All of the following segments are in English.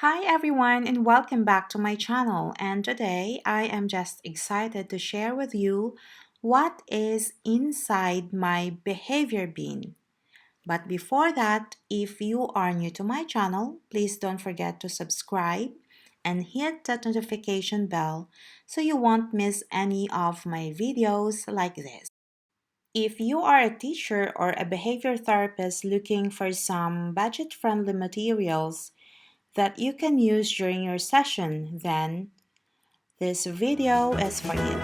Hi everyone and welcome back to my channel, and today I am just excited to share with you what is inside my behavior bin. But before that, if you are new to my channel, please don't forget to subscribe and hit that notification bell so you won't miss any of my videos like this. If you are a teacher or a behavior therapist looking for some budget-friendly materials that you can use during your session, then this video is for you.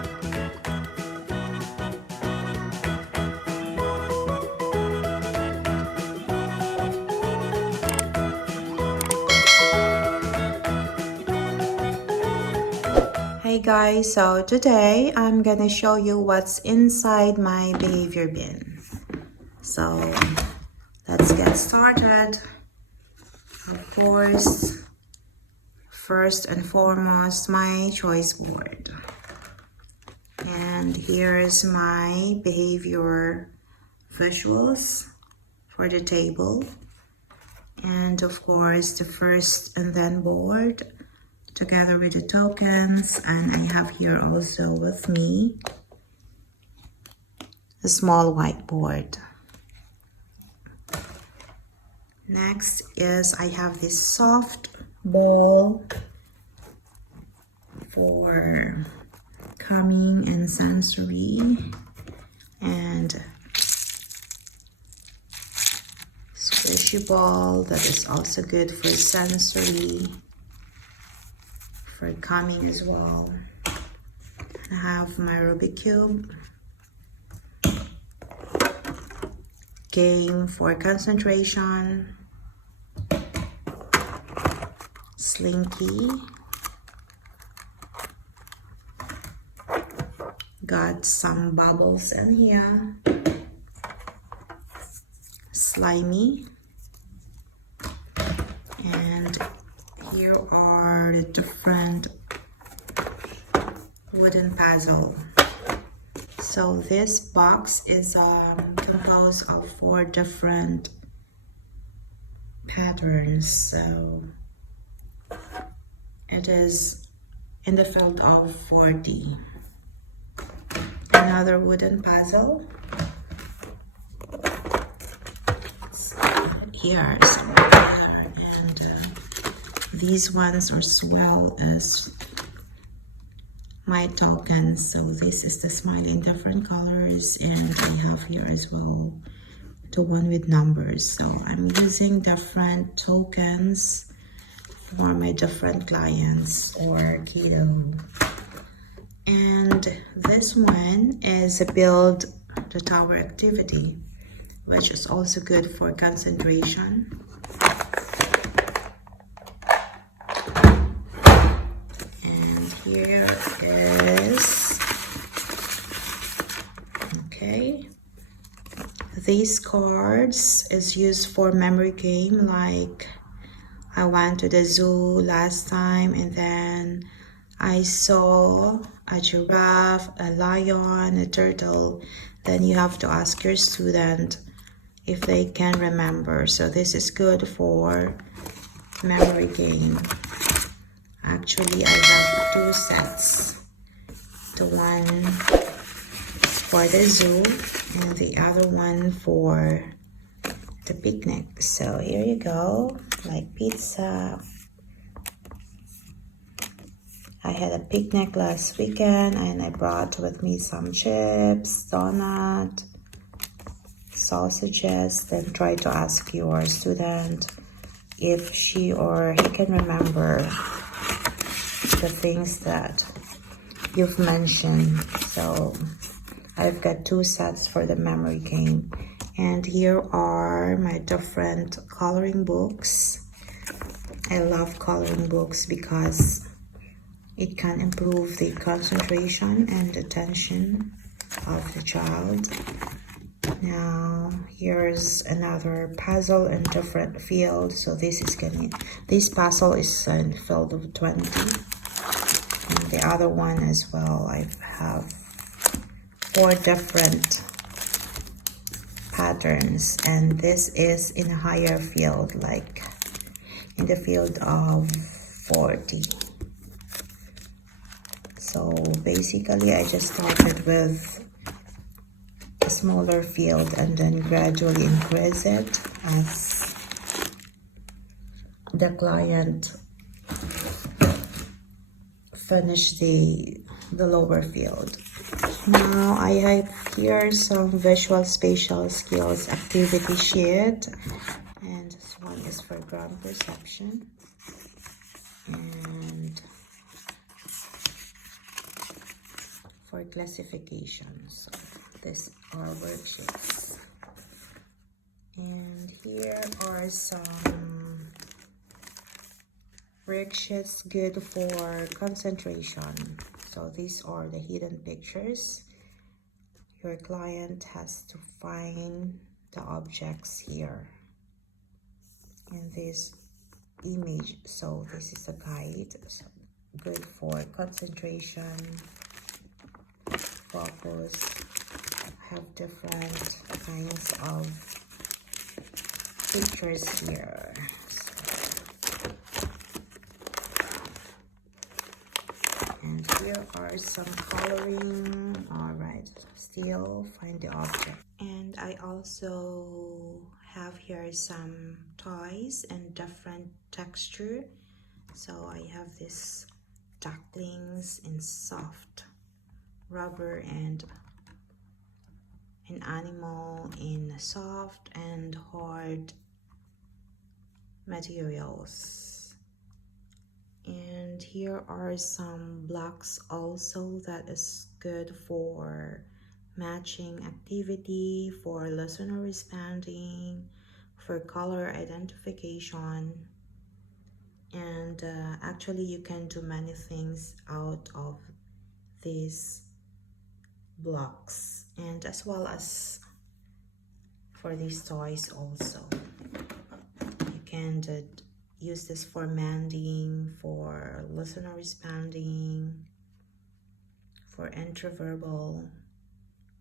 Hey guys, so today I'm gonna show you what's inside my behavior bin. So let's get started. Of course, first and foremost, my choice board. And here's my behavior visuals for the table. And of course, the first and then board together with the tokens. And I have here also with me a small whiteboard. Next is I have this soft ball for calming and sensory, and squishy ball that is also good for sensory, for calming as well. I have my Rubik Cube, game for concentration, Slinky, got some bubbles in here, Slimy, and here are the different wooden puzzle. So this box is composed of 4 different patterns. So it is in the field of 40. Another wooden puzzle. Here, some here, and these ones are as well as my tokens. So this is the smiley in different colors, and I have here as well the one with numbers. So I'm using different tokens for my different clients or kiddo. And this one is a build the tower activity, which is also good for concentration. And here is, okay, these cards is used for memory game, like I went to the zoo last time and then I saw a giraffe, a lion, a turtle. Then you have to ask your student if they can remember. So this is good for memory game. Actually, I have 2 sets. The one for the zoo and the other one for the picnic. So here you go, like pizza. I had a picnic last weekend and I brought with me some chips, donut, sausages. Then try to ask your student if she or he can remember the things that you've mentioned. So I've got 2 sets for the memory game. And here are my different coloring books. I love coloring books because it can improve the concentration and attention of the child. Now here's another puzzle in different field. So this puzzle is in field of 20, and the other one as well. I have 4 different patterns, and this is in a higher field, like in the field of 40. So basically I just started with a smaller field and then gradually increase it as the client finish the lower field. Now I have here some visual spatial skills activity sheet, and this one is for ground perception and for classification. So these are worksheets, and here are some worksheets good for concentration. So these are the hidden pictures. Your client has to find the objects here in this image. So this is a guide, so good for concentration, focus. Have different kinds of pictures here. And here are some coloring. All right, still find the object. And I also have here some toys and different texture. So I have this ducklings in soft rubber and an animal in soft and hard materials. And here are some blocks also that is good for matching activity, for listener responding, for color identification. And actually you can do many things out of these blocks, and as well as for these toys also. You can use this for mending, for listener responding, for introverbal.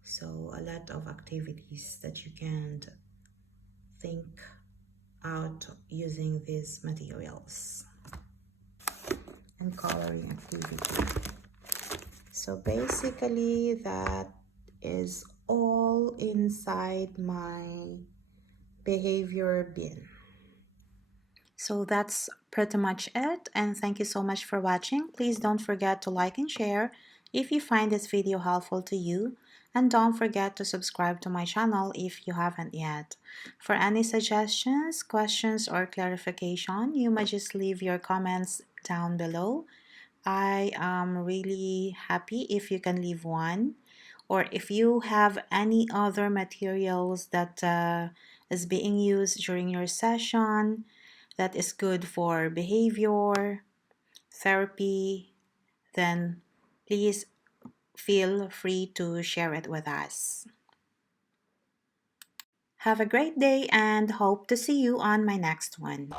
So a lot of activities that you can think out using these materials. And coloring activity. So basically that is all inside my behavior bin. So that's pretty much it, and thank you so much for watching. Please don't forget to like and share if you find this video helpful to you, and don't forget to subscribe to my channel if you haven't yet. For any suggestions, questions, or clarification, you may just leave your comments down below. I am really happy if you can leave one, or if you have any other materials that is being used during your session that is good for behavior therapy, then please feel free to share it with us. Have a great day and hope to see you on my next one.